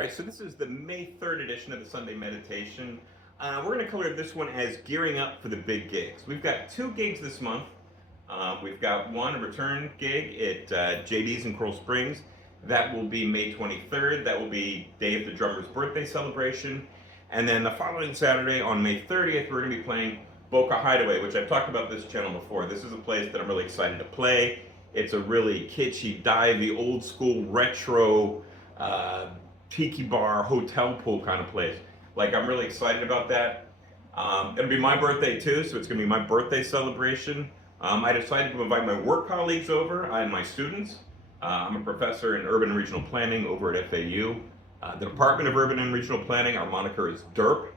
All right, so this is the May 3rd edition of the Sunday Meditation. We're going to color this one as gearing up for the big gigs. We've got two gigs this month. We've got one, a return gig at JD's in Coral Springs. That will be May 23rd. That will be day of the drummer's birthday celebration. And then the following Saturday on May 30th, we're going to be playing Boca Hideaway, which I've talked about this channel before. This is a place that I'm really excited to play. It's a really kitschy, divey, old school, retro, tiki bar, hotel pool kind of place. Like, I'm really excited about that. It'll be my birthday too, so it's gonna be my birthday celebration. I decided to invite my work colleagues over and my students. I'm a professor in urban and regional planning over at FAU. The Department of Urban and Regional Planning, our moniker is DERP,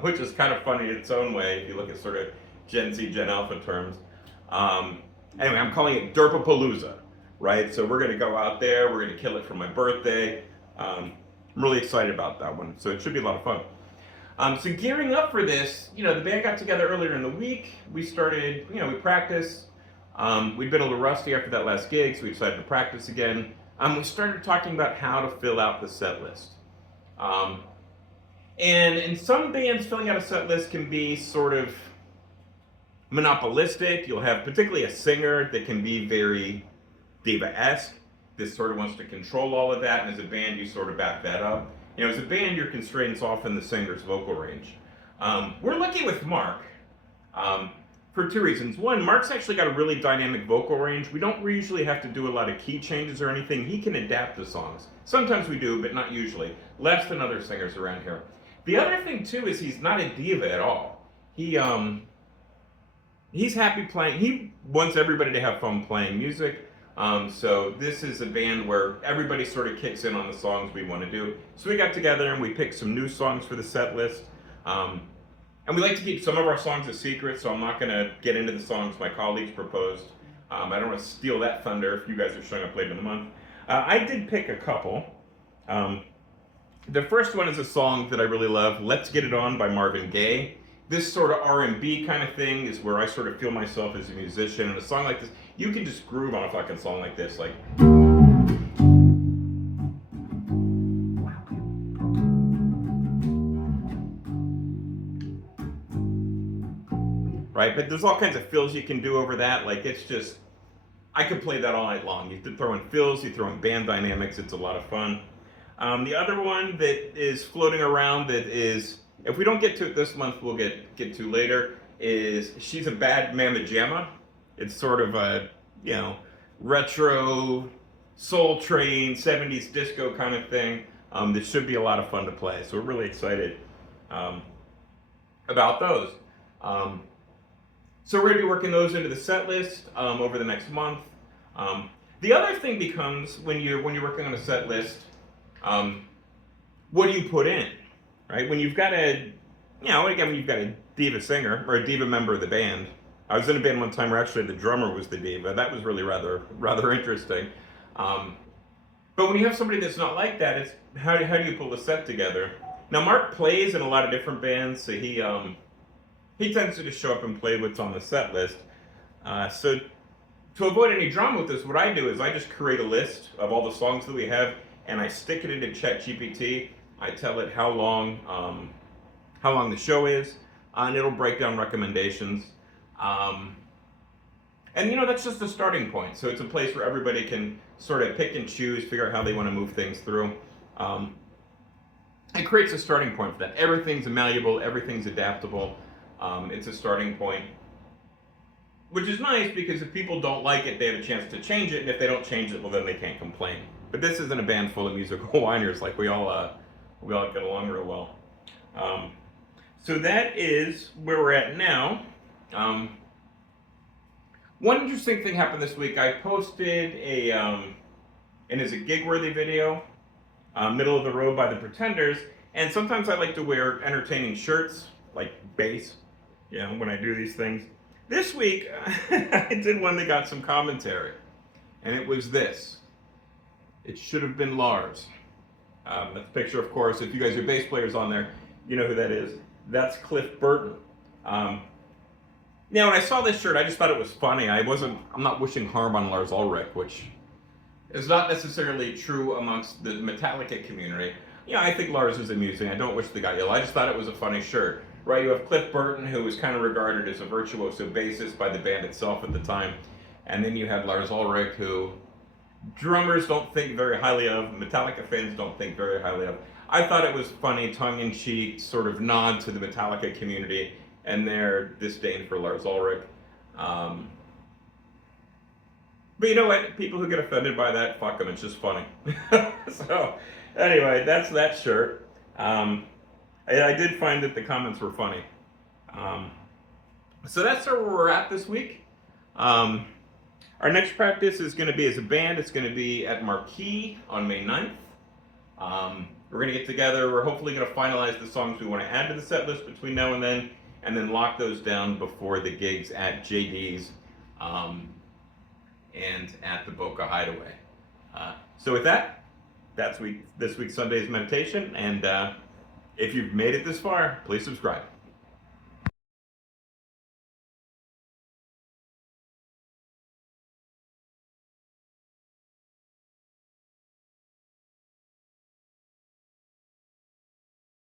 which is kind of funny in its own way if you look at sort of Gen Z, Gen Alpha terms. Anyway, I'm calling it Derpapalooza, right? So we're gonna go out there, we're gonna kill it for my birthday. I'm really excited about that one, so it should be a lot of fun. So gearing up for this, the band got together earlier in the week. We started, we practiced. We'd been a little rusty after that last gig, so we decided to practice again. We started talking about how to fill out the set list. And in some bands, filling out a set list can be sort of monopolistic. You'll have particularly a singer that can be very diva-esque. This sort of wants to control all of that, and as a band, you sort of back that up. As a band, your constraint's often the singer's vocal range. We're lucky with Mark for two reasons. One, Mark's actually got a really dynamic vocal range. We don't usually have to do a lot of key changes or anything. He can adapt the songs. Sometimes we do, but not usually. Less than other singers around here. The other thing, too, is he's not a diva at all. He's happy playing. He wants everybody to have fun playing music. So this is a band where everybody sort of kicks in on the songs we want to do. So we got together and we picked some new songs for the set list. And we like to keep some of our songs a secret, so I'm not going to get into the songs my colleagues proposed. I don't want to steal that thunder if you guys are showing up later in the month. I did pick a couple. The first one is a song that I really love, Let's Get It On by Marvin Gaye. This sort of R&B kind of thing is where I sort of feel myself as a musician. And a song like this, you can just groove on a fucking song like this, like. Right, but there's all kinds of fills you can do over that. Like, it's just, I could play that all night long. You throw in fills, you throw in band dynamics, it's a lot of fun. The other one that is floating around that is, if we don't get to it this month, we'll get to later, is She's a Bad Mamma Jamma. It's sort of a, retro, Soul Train, 70s disco kind of thing that should be a lot of fun to play. So we're really excited about those. So we're going to be working those into the set list over the next month. The other thing becomes, when you're working on a set list, what do you put in? Right? When you've got when you've got a diva singer or a diva member of the band. I was in a band one time where actually the drummer was the diva. That was really rather interesting. But when you have somebody that's not like that, it's how do you pull a set together? Now Mark plays in a lot of different bands, so he tends to just show up and play what's on the set list. So to avoid any drama with this, what I do is I just create a list of all the songs that we have, and I stick it into ChatGPT. I tell it how long the show is, and it'll break down recommendations. And that's just a starting point. So it's a place where everybody can sort of pick and choose, figure out how they want to move things through. It creates a starting point for that. Everything's malleable, everything's adaptable. It's a starting point, which is nice because if people don't like it, they have a chance to change it. And if they don't change it, well, then they can't complain. But this isn't a band full of musical whiners. Like we all get along real well. So that is where we're at now. One interesting thing happened this week. I posted and is a gig-worthy video, Middle of the Road by the Pretenders. And sometimes I like to wear entertaining shirts, like bass, when I do these things. This week, I did one that got some commentary. And it was this. It should have been Lars. That's a picture, of course. If you guys are bass players on there, you know who that is. That's Cliff Burton. Now, when I saw this shirt, I just thought it was funny. I'm not wishing harm on Lars Ulrich, which is not necessarily true amongst the Metallica community. Yeah, I think Lars is amusing. I don't wish the guy ill. I just thought it was a funny shirt. Right, you have Cliff Burton, who was kind of regarded as a virtuoso bassist by the band itself at the time. And then you had Lars Ulrich, who drummers don't think very highly of, Metallica fans don't think very highly of. I thought it was funny, tongue-in-cheek, sort of nod to the Metallica community and their disdain for Lars Ulrich. But you know what? People who get offended by that, fuck them. It's just funny. So, anyway, that's that shirt. I did find that the comments were funny. So that's where we're at this week. Our next practice is going to be as a band. It's going to be at Marquee on May 9th. We're going to get together. We're hopefully going to finalize the songs we want to add to the set list between now and then lock those down before the gigs at JD's and at the Boca Hideaway. So with that, that's this week's Sunday's meditation. And if you've made it this far, please subscribe.